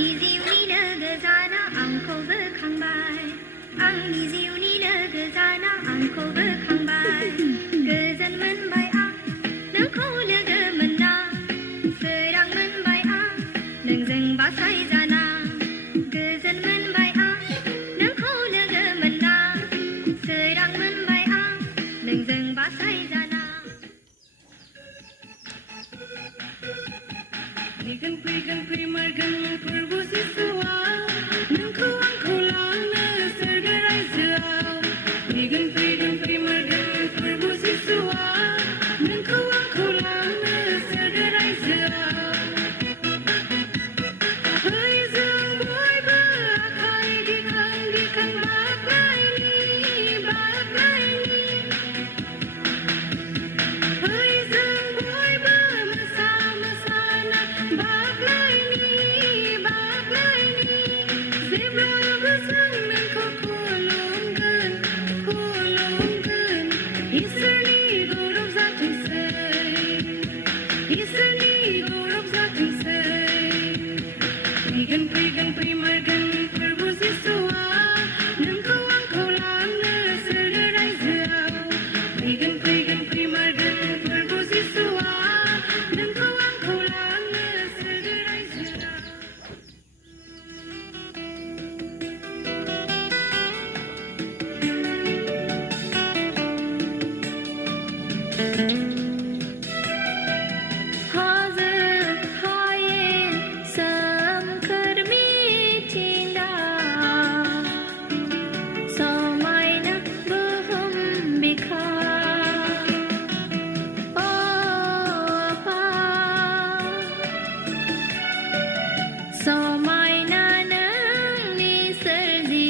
आंनि जिउनि लोगो जाना आंखौ बोखांबाय आंनि जिउनि लोगो जाना आंखौ बोखांबाय गोजोन मोनबाय आं नोंखौ लोगो मोनना सोरां मोनबाय आं नोंजों बासायजाना गोजोन मोनबाय आं नोंखौ लोगो मोनना सोरां मोनबाय आं नोंजों बासायजाना फैगोन फैगोन फैमारगोन फोरबो जिसुआ नोंखौ आंखौ लांनो सोरगो रायजोआव फैगोन फैगोन फैमारगोन फोरबो जिसुआ नोंखौ आंखौ लांनो सोरगो रायजोआव फै जों बयबो आखाइ दिखां दिखां बाख्नायनि फै जों बयबो मोसा मोसाना बाख्नायनि जेब्लाबो जों नोंखौ खुलुमगोन इसोरनि गौरव जाथोंसै इसोरनि गौरव जाथोंसै फैगोन फैगोन फैमारगोन फोरबो जिसुआ नोंखौ आंखौ लांनो सोरगो रायजोआव फैगोन फैगोन फैमारगोन फोरबो जिसुआ नोंखौ आंखौ लांनो सोरगो रायजोआव हाजो हायेन सोमखोर मिथिंगा समायना बुहुम बिखा आफा समायना नोंनि सोरजिनाय